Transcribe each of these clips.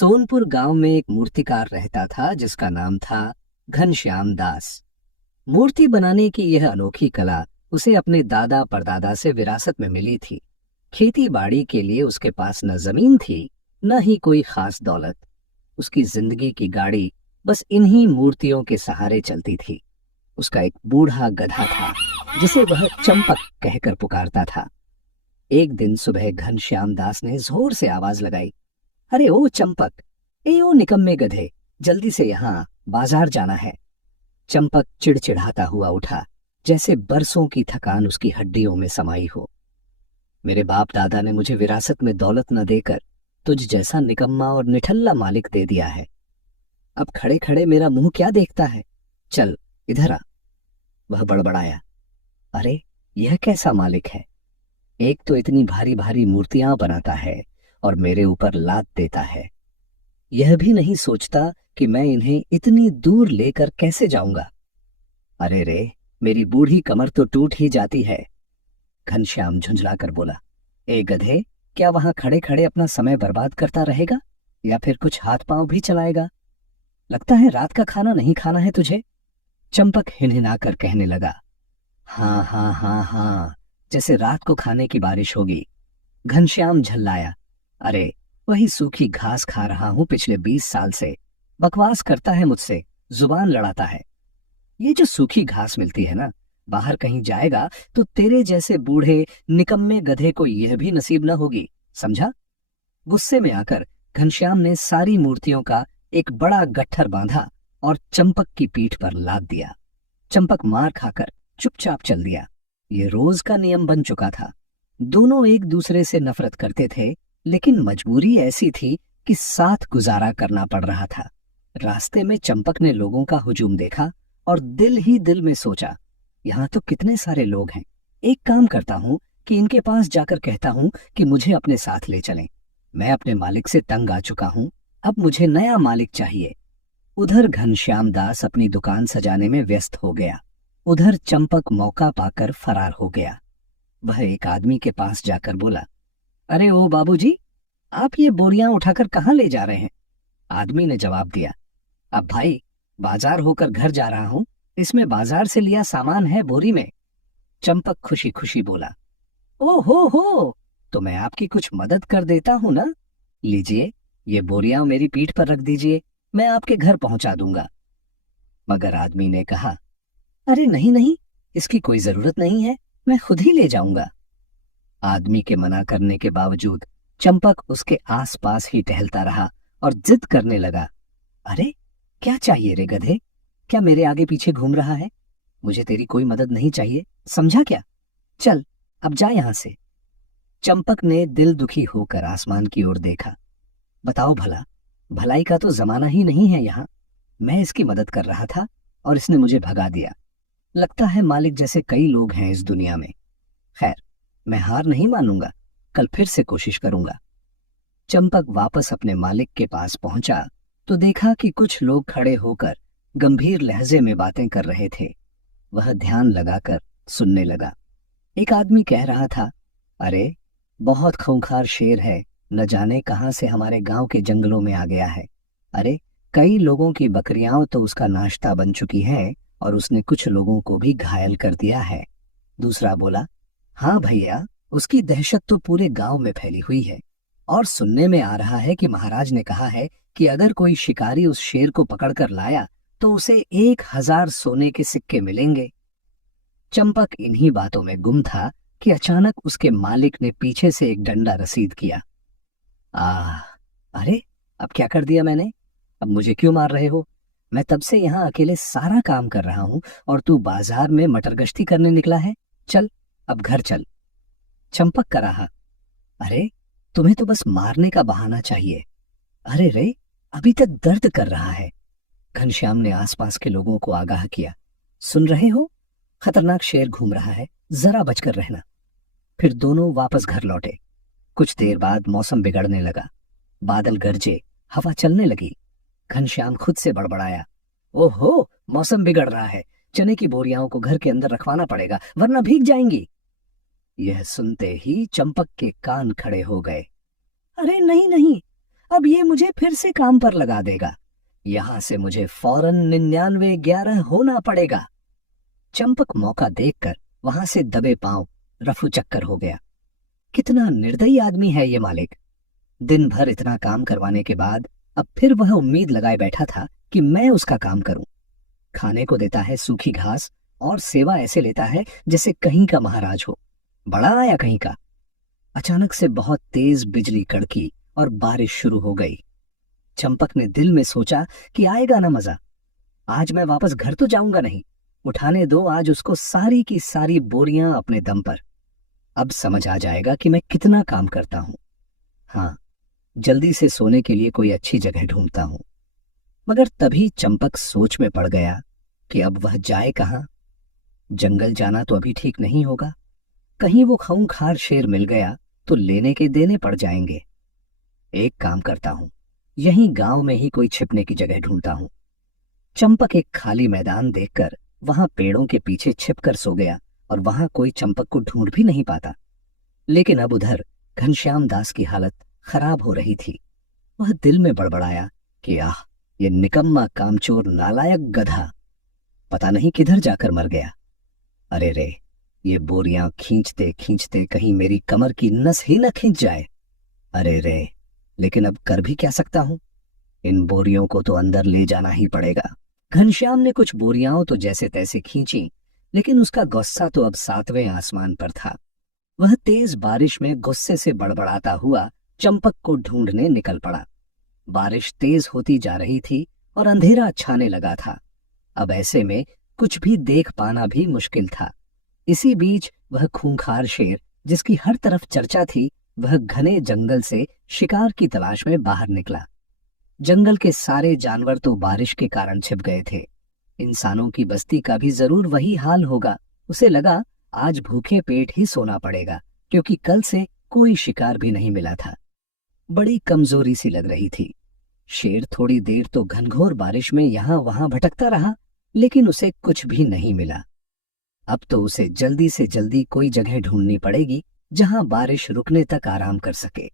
सोनपुर गांव में एक मूर्तिकार रहता था जिसका नाम था घनश्याम दास। मूर्ति बनाने की यह अनोखी कला उसे अपने दादा परदादा से विरासत में मिली थी। खेती बाड़ी के लिए उसके पास न जमीन थी न ही कोई खास दौलत। उसकी जिंदगी की गाड़ी बस इन्हीं मूर्तियों के सहारे चलती थी। उसका एक बूढ़ा गधा था जिसे वह चंपक कहकर पुकारता था। एक दिन सुबह घनश्याम दास ने जोर से आवाज लगाई, अरे ओ चंपक, ए ओ निकम्मे गधे, जल्दी से यहाँ बाजार जाना है। चंपक चिड़चिड़ाता हुआ उठा, जैसे बरसों की थकान उसकी हड्डियों में समाई हो। मेरे बाप दादा ने मुझे विरासत में दौलत न देकर तुझ जैसा निकम्मा और निठल्ला मालिक दे दिया है। अब खड़े खड़े मेरा मुंह क्या देखता है? चल इधर आ। वह बड़बड़ाया, अरे यह कैसा मालिक है? एक तो इतनी भारी भारी मूर्तियां बनाता है और मेरे ऊपर लाद देता है। यह भी नहीं सोचता कि मैं इन्हें इतनी दूर लेकर कैसे जाऊंगा। अरे रे, मेरी बूढ़ी कमर तो टूट ही जाती है। घनश्याम झुंझलाकर बोला, ए गधे, क्या वहां खड़े खड़े अपना समय बर्बाद करता रहेगा या फिर कुछ हाथ पांव भी चलाएगा? लगता है रात का खाना नहीं खाना है तुझे? चंपक हिनहिनाकर कहने लगा, हाँ हाँ हाँ हाँ, जैसे रात को खाने की बारिश होगी। घनश्याम झल्लाया, अरे वही सूखी घास खा रहा हूं पिछले 20 साल से। बकवास करता है मुझसे, जुबान लड़ाता है। ये जो सूखी घास मिलती है ना, बाहर कहीं जाएगा तो तेरे जैसे बूढ़े निकम्मे गधे को यह भी नसीब न होगी, समझा? गुस्से में आकर घनश्याम ने सारी मूर्तियों का एक बड़ा गट्ठर बांधा और चंपक की पीठ पर लाद दिया। चंपक मार खाकर चुपचाप चल दिया। ये रोज का नियम बन चुका था। दोनों एक दूसरे से नफरत करते थे, लेकिन मजबूरी ऐसी थी कि साथ गुजारा करना पड़ रहा था। रास्ते में चंपक ने लोगों का हुजूम देखा और दिल ही दिल में सोचा, यहाँ तो कितने सारे लोग हैं। एक काम करता हूँ कि इनके पास जाकर कहता हूँ कि मुझे अपने साथ ले चलें। मैं अपने मालिक से तंग आ चुका हूँ, अब मुझे नया मालिक चाहिए। उधर घनश्याम दास अपनी दुकान सजाने में व्यस्त हो गया, उधर चंपक मौका पाकर फरार हो गया। वह एक आदमी के पास जाकर बोला, अरे ओ बाबूजी, आप ये बोरियां उठाकर कहाँ ले जा रहे हैं? आदमी ने जवाब दिया, अब भाई बाजार होकर घर जा रहा हूं, इसमें बाजार से लिया सामान है बोरी में। चंपक खुशी खुशी बोला, ओ हो, तो मैं आपकी कुछ मदद कर देता हूं ना। लीजिए, ये बोरियां मेरी पीठ पर रख दीजिए, मैं आपके घर पहुंचा दूंगा। मगर आदमी ने कहा, अरे नहीं नहीं, इसकी कोई जरूरत नहीं है, मैं खुद ही ले जाऊंगा। आदमी के मना करने के बावजूद चंपक उसके आसपास ही टहलता रहा और जिद करने लगा, अरे क्या चाहिए रे गधे, क्या मेरे आगे पीछे घूम रहा है? मुझे तेरी कोई मदद नहीं चाहिए, समझा क्या? चल अब जा यहां से। चंपक ने दिल दुखी होकर आसमान की ओर देखा। बताओ भला, भलाई का तो जमाना ही नहीं है यहाँ। मैं इसकी मदद कर रहा था और इसने मुझे भगा दिया। लगता है मालिक जैसे कई लोग हैं इस दुनिया में। खैर, मैं हार नहीं मानूंगा, कल फिर से कोशिश करूंगा। चंपक वापस अपने मालिक के पास पहुंचा तो देखा कि कुछ लोग खड़े होकर गंभीर लहजे में बातें कर रहे थे। वह ध्यान लगाकर सुनने लगा। एक आदमी कह रहा था, अरे बहुत खूंखार शेर है, न जाने कहां से हमारे गांव के जंगलों में आ गया है। अरे कई लोगों की बकरियां तो उसका नाश्ता बन चुकी हैं और उसने कुछ लोगों को भी घायल कर दिया है। दूसरा बोला, हाँ भैया, उसकी दहशत तो पूरे गांव में फैली हुई है और सुनने में आ रहा है कि महाराज ने कहा है कि अगर कोई शिकारी उस शेर को पकड़कर लाया तो उसे 1000 सोने के सिक्के मिलेंगे। चंपक इन्हीं बातों में गुम था कि अचानक उसके मालिक ने पीछे से एक डंडा रसीद किया। अरे अब क्या कर दिया मैंने? अब मुझे क्यों मार रहे हो? मैं तब से यहाँ अकेले सारा काम कर रहा हूँ और तू बाजार में मटर गश्ती करने निकला है। चल अब घर चल। चंपक का रहा, अरे तुम्हें तो बस मारने का बहाना चाहिए। अरे रे, अभी तक दर्द कर रहा है। घनश्याम ने आसपास के लोगों को आगाह किया, सुन रहे हो, खतरनाक शेर घूम रहा है, जरा बचकर रहना। फिर दोनों वापस घर लौटे। कुछ देर बाद मौसम बिगड़ने लगा, बादल गरजे, हवा चलने लगी। घनश्याम खुद से बड़बड़ाया, ओहो, मौसम बिगड़ रहा है, चने की बोरियाओं को घर के अंदर रखवाना पड़ेगा वरना भीग जाएंगी। यह सुनते ही चंपक के कान खड़े हो गए। अरे नहीं नहीं, अब ये मुझे फिर से काम पर लगा देगा। यहाँ से मुझे फौरन 99-11 होना पड़ेगा। चंपक मौका देखकर वहां से दबे पांव रफू चक्कर हो गया। कितना निर्दयी आदमी है ये मालिक। दिन भर इतना काम करवाने के बाद अब फिर वह उम्मीद लगाए बैठा था कि मैं उसका काम करूं। खाने को देता है सूखी घास और सेवा ऐसे लेता है जैसे कहीं का महाराज हो। बड़ा आया कहीं का। अचानक से बहुत तेज बिजली कड़की और बारिश शुरू हो गई। चंपक ने दिल में सोचा कि आएगा ना मजा। आज मैं वापस घर तो जाऊंगा नहीं, उठाने दो आज उसको सारी की सारी बोरियां अपने दम पर। अब समझ आ जाएगा कि मैं कितना काम करता हूं। हाँ, जल्दी से सोने के लिए कोई अच्छी जगह ढूंढता हूं। मगर तभी चंपक सोच में पड़ गया कि अब वह जाए कहां। जंगल जाना तो अभी ठीक नहीं होगा। कहीं वो खूंखार शेर मिल गया तो लेने के देने पड़ जाएंगे। एक काम करता हूं, यहीं गांव में ही कोई छिपने की जगह ढूंढता हूं। चंपक एक खाली मैदान देखकर वहां पेड़ों के पीछे छिपकर सो गया और वहां कोई चंपक को ढूंढ भी नहीं पाता। लेकिन अब उधर घनश्याम दास की हालत खराब हो रही थी। वह दिल में बड़बड़ाया कि आह, ये निकम्मा कामचोर नालायक गधा पता नहीं किधर जाकर मर गया। अरे रे, ये बोरियां खींचते खींचते कहीं मेरी कमर की नस ही न खींच जाए। अरे रे, लेकिन अब कर भी क्या सकता हूं। इन बोरियों को तो अंदर ले जाना ही पड़ेगा। घनश्याम ने कुछ बोरियां तो जैसे तैसे खींची, लेकिन उसका गुस्सा तो अब 7वें आसमान पर था। वह तेज बारिश में गुस्से से बड़बड़ाता हुआ चंपक को ढूंढने निकल पड़ा। बारिश तेज होती जा रही थी और अंधेरा छाने लगा था। अब ऐसे में कुछ भी देख पाना भी मुश्किल था। इसी बीच वह खूंखार शेर, जिसकी हर तरफ चर्चा थी, वह घने जंगल से शिकार की तलाश में बाहर निकला। जंगल के सारे जानवर तो बारिश के कारण छिप गए थे। इंसानों की बस्ती का भी जरूर वही हाल होगा। उसे लगा आज भूखे पेट ही सोना पड़ेगा, क्योंकि कल से कोई शिकार भी नहीं मिला था। बड़ी कमजोरी सी लग रही थी। शेर थोड़ी देर तो घनघोर बारिश में यहां वहां भटकता रहा, लेकिन उसे कुछ भी नहीं मिला। अब तो उसे जल्दी से जल्दी कोई जगह ढूंढनी पड़ेगी जहां बारिश रुकने तक आराम कर सके।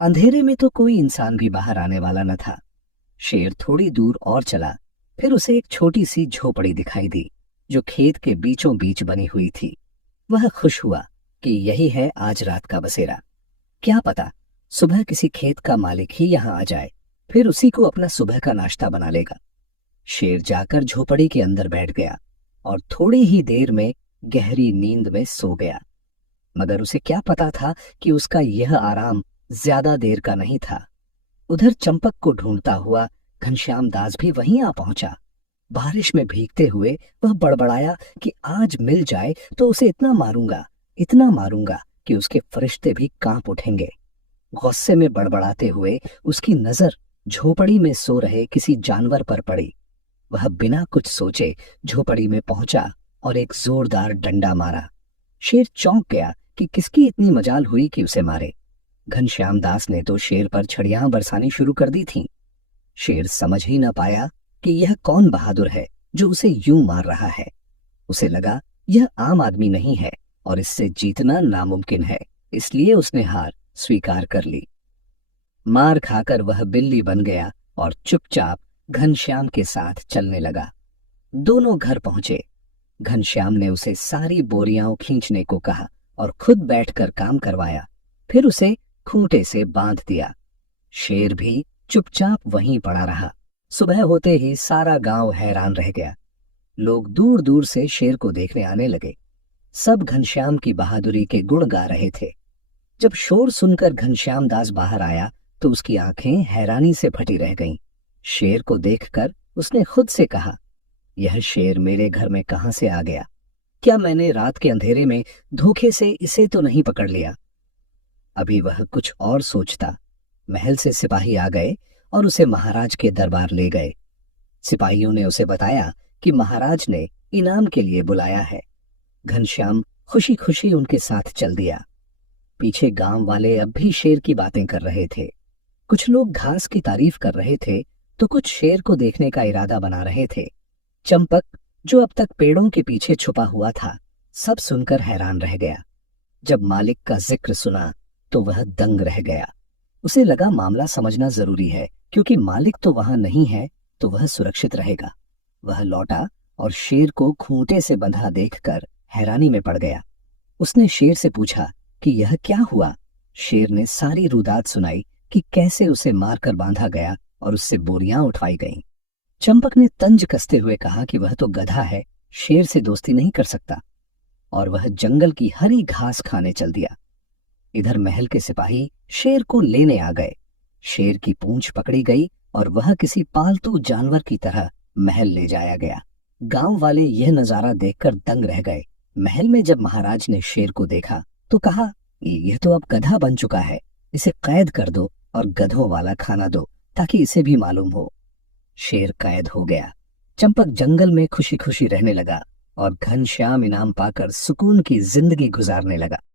अंधेरे में तो कोई इंसान भी बाहर आने वाला न था। शेर थोड़ी दूर और चला, फिर उसे एक छोटी सी झोपड़ी दिखाई दी जो खेत के बीचों बीच बनी हुई थी। वह खुश हुआ कि यही है आज रात का बसेरा। क्या पता सुबह किसी खेत का मालिक ही यहाँ आ जाए, फिर उसी को अपना सुबह का नाश्ता बना लेगा। शेर जाकर झोपड़ी के अंदर बैठ गया और थोड़ी ही देर में गहरी नींद में सो गया। मगर उसे क्या पता था कि उसका यह आराम ज्यादा देर का नहीं था। उधर चंपक को ढूंढता हुआ घनश्याम दास भी वहीं आ पहुंचा। बारिश में भीगते हुए वह बड़बड़ाया कि आज मिल जाए तो उसे इतना मारूंगा कि उसके फरिश्ते भी कांप उठेंगे। गुस्से में बड़बड़ाते हुए उसकी नजर झोपड़ी में सो रहे किसी जानवर पर पड़ी। वह बिना कुछ सोचे झोपड़ी में पहुंचा और एक जोरदार डंडा मारा। शेर चौंक गया कि किसकी इतनी मजाल हुई कि उसे मारे। घनश्याम दास ने तो शेर पर छड़ियां बरसानी शुरू कर दी थीं। शेर समझ ही न पाया कि यह कौन बहादुर है जो उसे यूं मार रहा है। उसे लगा यह आम आदमी नहीं है और इससे जीतना नामुमकिन है, इसलिए उसने हार स्वीकार कर ली। मार खाकर वह बिल्ली बन गया और चुपचाप घनश्याम के साथ चलने लगा। दोनों घर पहुंचे। घनश्याम ने उसे सारी बोरियां खींचने को कहा और खुद बैठकर काम करवाया, फिर उसे खूंटे से बांध दिया। शेर भी चुपचाप वहीं पड़ा रहा। सुबह होते ही सारा गांव हैरान रह गया। लोग दूर दूर से शेर को देखने आने लगे। सब घनश्याम की बहादुरी के गुण गा रहे थे। जब शोर सुनकर घनश्याम दास बाहर आया तो उसकी आंखें हैरानी से फटी रह गईं। शेर को देखकर उसने खुद से कहा, यह शेर मेरे घर में कहां से आ गया? क्या मैंने रात के अंधेरे में धोखे से इसे तो नहीं पकड़ लिया? अभी वह कुछ और सोचता, महल से सिपाही आ गए और उसे महाराज के दरबार ले गए। सिपाहियों ने उसे बताया कि महाराज ने इनाम के लिए बुलाया है। घनश्याम खुशी खुशी उनके साथ चल दिया। पीछे गांव वाले अब भी शेर की बातें कर रहे थे। कुछ लोग घास की तारीफ कर रहे थे तो कुछ शेर को देखने का इरादा बना रहे थे। चंपक, जो अब तक पेड़ों के पीछे छुपा हुआ था, सब सुनकर हैरान रह गया। जब मालिक का जिक्र सुना तो वह दंग रह गया। उसे लगा मामला समझना जरूरी है, क्योंकि मालिक तो वहां नहीं है तो वह सुरक्षित रहेगा। वह लौटा और शेर को खूंटे से बंधा देखकर हैरानी में पड़ गया। उसने शेर से पूछा कि यह क्या हुआ। शेर ने सारी रुदात सुनाई कि कैसे उसे मारकर बांधा गया और उससे बोरियां उठवाई गईं। चंपक ने तंज कसते हुए कहा कि वह तो गधा है, शेर से दोस्ती नहीं कर सकता, और वह जंगल की हरी घास खाने चल दिया। इधर महल के सिपाही शेर को लेने आ गए। शेर की पूंछ पकड़ी गई और वह किसी पालतू जानवर की तरह महल ले जाया गया। गांव वाले यह नजारा देखकर दंग रह गए। महल में जब महाराज ने शेर को देखा तो कहा, यह तो अब गधा बन चुका है, इसे कैद कर दो और गधों वाला खाना दो ताकि इसे भी मालूम हो। शेर कैद हो गया। चंपक जंगल में खुशी खुशी रहने लगा और घनश्याम इनाम पाकर सुकून की जिंदगी गुजारने लगा।